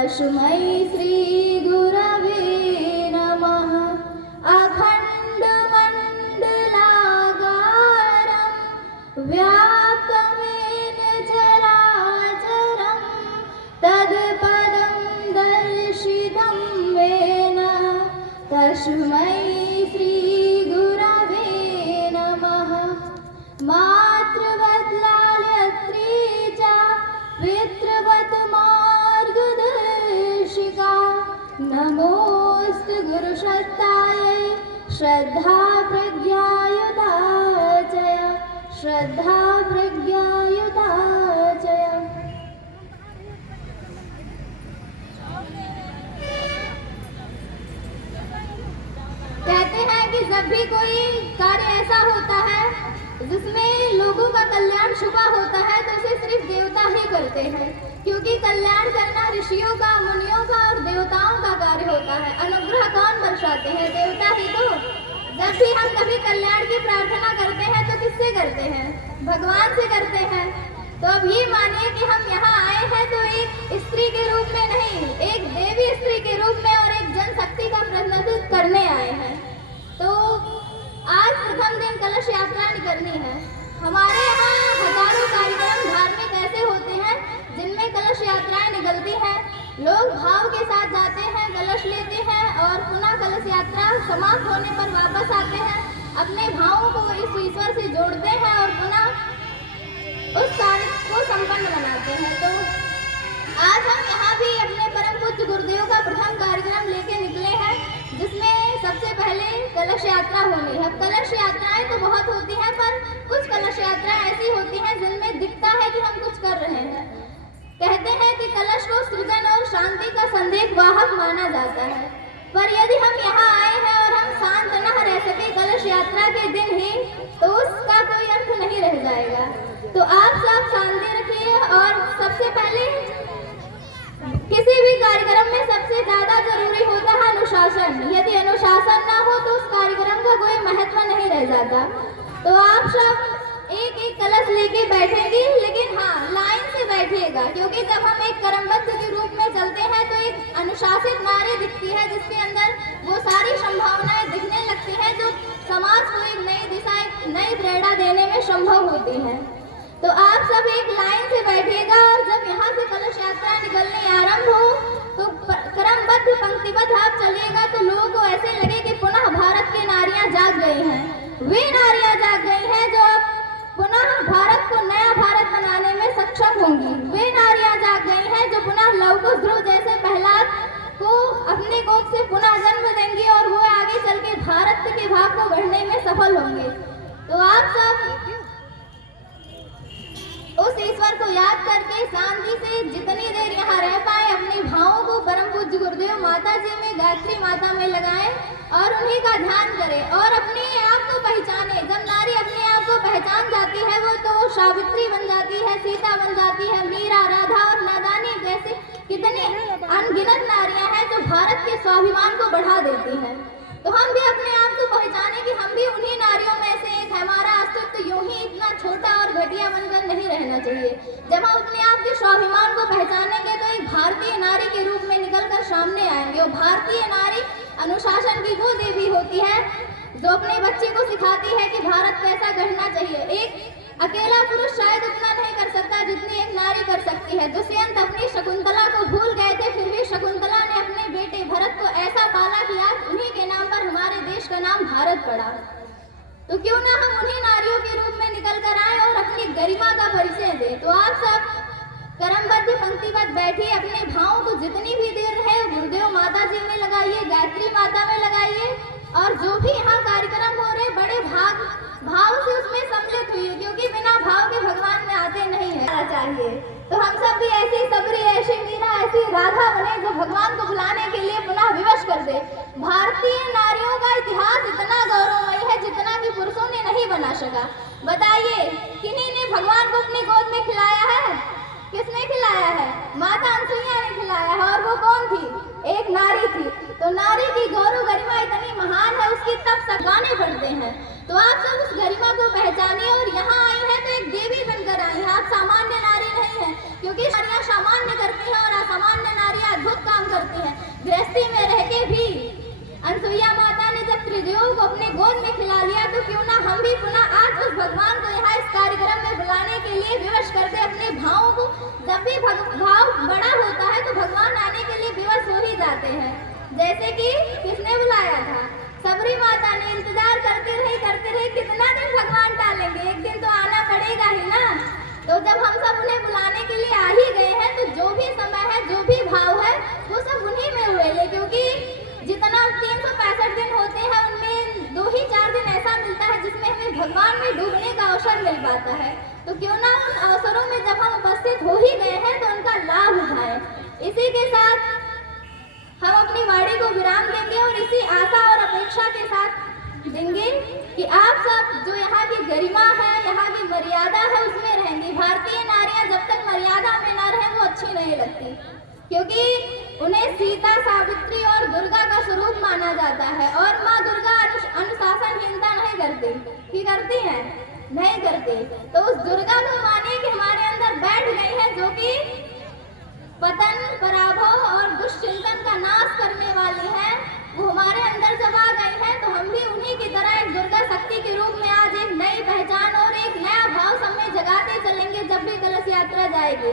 तस्मै श्री गुरवे नमः। अखण्डमण्डलाकारं व्याप्तमेन चराचरं तत्पदं दर्शितं येन तस्मै श्री गुरवे नमः। मातृवत् लालयत्री च पितृवत् मार्गदर्शिका नमोऽस्तु गुरुसत्तायै श्रद्धा प्रज्ञायुता च श्रद्धा प्रज्ञायुता च। कहते हैं कि जब भी कोई कार्य ऐसा होता है जिसमें लोगों का कल्याण छुपा होता है तो उसे सिर्फ देवता ही करते हैं, क्योंकि कल्याण करना ऋषियों का, मुनियों का और देवताओं का कार्य होता है। अनुग्रह कौन बरसाते हैं? देवता ही तो। जब भी हम कभी कल्याण की प्रार्थना करते हैं तो किससे करते हैं? भगवान से करते हैं। तो अब ये मानिए कि हम यहाँ आए हैं तो एक स्त्री के रूप में नहीं, एक देवी स्त्री के रूप में और एक जनशक्ति का प्रतिनिधित्व करने आए हैं। तो आज प्रथम दिन कलश यात्रा निकलनी है। हमारे यहाँ हजारों कार्यक्रम धार्मिक ऐसे होते हैं जिनमें कलश यात्राएं निकलती हैं। लोग भाव के साथ जाते हैं, कलश लेते हैं और पुनः कलश यात्रा समाप्त होने पर वापस आते हैं, अपने भावों को इस ईश्वर से जोड़ते हैं और पुनः उस कार्य को संपन्न बनाते हैं। तो आज हम यहाँ भी अपने परम पूज्य गुरुदेव का प्रथम कार्यक्रम लेके निकले हैं, जिसमें सबसे पहले कलश यात्रा होनी है। कलश यात्राएं तो बहुत होती हैं, पर कुछ कलश यात्राएं ऐसी होती हैं जिनमें दिखता है कि हम कुछ कर रहे हैं। कहते हैं कि कलश को सृजन और शांति का संदेश वाहक माना जाता है, पर यदि हम यहाँ आए हैं और हम शांत न रह सके कलश यात्रा के दिन ही, तो उसका कोई अर्थ नहीं रह जाएगा। तो आप सब शांति रखिए। और सबसे पहले किसी भी कार्यक्रम में सबसे ज्यादा जरूरी होता है अनुशासन। यदि अनुशासन ना हो तो उस कार्यक्रम का कोई महत्व नहीं रह जाता। तो आप सब एक एक कलश लेके बैठेंगे, लेकिन हाँ लाइन से बैठिएगा, क्योंकि जब हम एक क्रमबद्ध के रूप में चलते हैं तो एक अनुशासित नारी दिखती है जिसके अंदर वो सारी संभावनाएं दिखने लगती है जो समाज को एक नई दिशा, एक नई प्रेरणा देने में संभव होती है। तो आप सब एक लाइन से बैठिएगा और जब यहाँ से कलश यात्रा निकलने आरंभ हो तो क्रमबद्ध पंक्तिबद्ध आप चलिएगा, तो लोगों को ऐसे लगे कि पुनः भारत की नारियां जाग गई हैं। वे नारियां जाग गई हैं जो अब पुनः भारत को नया भारत बनाने में सक्षम होंगी। वे नारियां जाग गई हैं जो पुनः लव कुश ध्रुव जैसे प्रहलाद को अपने कोख से पुनः जन्म देंगी और वो आगे चल के भारत के भाग को बढ़ने में सफल होंगे। तो आप सब उस ईश्वर को याद करके शांति से जितनी देर यहाँ रह पाए अपने भावों को परम पूज्य गुरुदेव माता जी में, गायत्री माता में लगाएं और उन्हीं का ध्यान करें और अपने आप को पहचाने। जब नारी अपने आप को पहचान जाती है वो तो सावित्री बन जाती है, सीता बन जाती है, मीरा, राधा और नादानी जैसे कितनी अनगिनत नारियां हैं जो भारत के स्वाभिमान को बढ़ा देती हैं। तो हम भी अपने आप को पहचाने कि हम भी उन्हीं नारियों में से एक। हमारा अस्तित्व यूं ही इतना छोटा और घटिया बनकर नहीं रहना चाहिए। जब हम अपने आप के स्वाभिमान को पहचानेंगे तो एक भारतीय नारी के रूप में निकलकर सामने आएंगे। और भारतीय नारी अनुशासन की वो देवी होती है जो अपने बच्चे को सिखाती है कि भारत कैसा गढ़ना चाहिए। एक अकेला पुरुष शायद उतना नहीं कर सकता जितनी एक नारी कर सकती है। दुष्यंत अपनी शकुंतला को भूल गए थे, फिर भी शकुंतला ने अपने बेटे भरत को ऐसा पाला कि आज उन्हीं के नाम पर हमारे देश का नाम भारत पड़ा। तो क्यों ना हम उन्हीं नारियों के रूप में निकल कर आए और अपनी गरिमा का परिचय दें। तो आप सब क्रमबद्ध पंक्तिबद्ध बैठिए, अपने भावों को जितनी भी देर है गुरुदेव माता जी में लगाइए, गायत्री माता में लगाइए और जो भी यहाँ कार्यक्रम हो रहे बड़े भाव से उसमें सम्मिलित हुई, क्योंकि बिना भाव के भगवान में आते नहीं है चाहिए। तो हम सब भी ऐसी सबरी, ऐसी मीरा, ऐसी राधा बने जो भगवान को बुलाने के लिए पुनः विवश कर दे। भारतीय नारियों का इतिहास इतना गौरवमयी है जितना कि पुरुषों ने नहीं बना सका। बताइए किन्हीं ने भगवान को अपनी गोद में खिलाया है? किसने खिलाया है? माता अनसुईया ने खिलाया है। और वो कौन थी? एक नारी थी। तो नारी की गौरव गरिमा इतनी महान है, उसकी तब सगाने पड़ते हैं। तो आप सब उस गरिमा को पहचानिए और यहाँ आई हैं तो एक देवी बनकर आई हैं। आप सामान्य नारी नहीं है, क्योंकि नारियां असामान्य करती हैं और असामान्य नारियां अद्भुत काम करती हैं। गृहस्थी में रह के भी अनसुईया माता ने जब त्रिदेवों को अपने गोद में खिला लिया, तो क्यों ना हम भी पुनः आज उस भगवान को यहाँ इस कार्यक्रम में बुलाने के लिए विवश करते अपने भावों को। जब भी भाव बड़ा होता है तो भगवान आने के लिए विवश हो ही जाते हैं। जैसे कि किसने बुलाया था? सबरी माता ने। इंतजार करती रही, कितना दिन भगवान टालेंगे, एक दिन तो आना पड़ेगा ही ना। तो जब हम सब उन्हें बुलाने के लिए आ ही गए हैं, तो जो भी समय है, जो भी भाव है, वो सब उन्हीं में हुए। क्योंकि जितना 365 दिन होते हैं, उनमें 2 ही 4 दिन ऐसा मिलता है जिसमें हमें भगवान में डूबने का अवसर मिल पाता है। तो क्यों ना उन अवसरों में जब हम उपस्थित हो ही गए हैं तो उनका लाभ उठाएं। इसी के साथ हम अपनी वाणी को विराम देंगे और इसी आशा और अपेक्षा के साथ देंगे कि आप सब जो यहाँ की गरिमा है, यहाँ की मर्यादा है, उसमें रहेंगी। भारतीय नारियां जब तक मर्यादा में ना रहें वो अच्छी नहीं लगती, क्योंकि उन्हें सीता, सावित्री और दुर्गा का स्वरूप माना जाता है। और माँ दुर्गा अनुशासनहीनता नहीं करती, कि करती हैं? नहीं करती। तो उस दुर्गा को मानिए कि हमारे अंदर बैठ गई है, जो कि पतन, पराभव और दुष्चिंतन का नाश करने वाली है। वो हमारे अंदर जब आ गई है तो हम भी उन्हीं की तरह एक दुर्गा शक्ति के रूप में आज एक नई पहचान और एक नया भाव सब में जगाते चलेंगे जब भी कलश यात्रा जाएगी।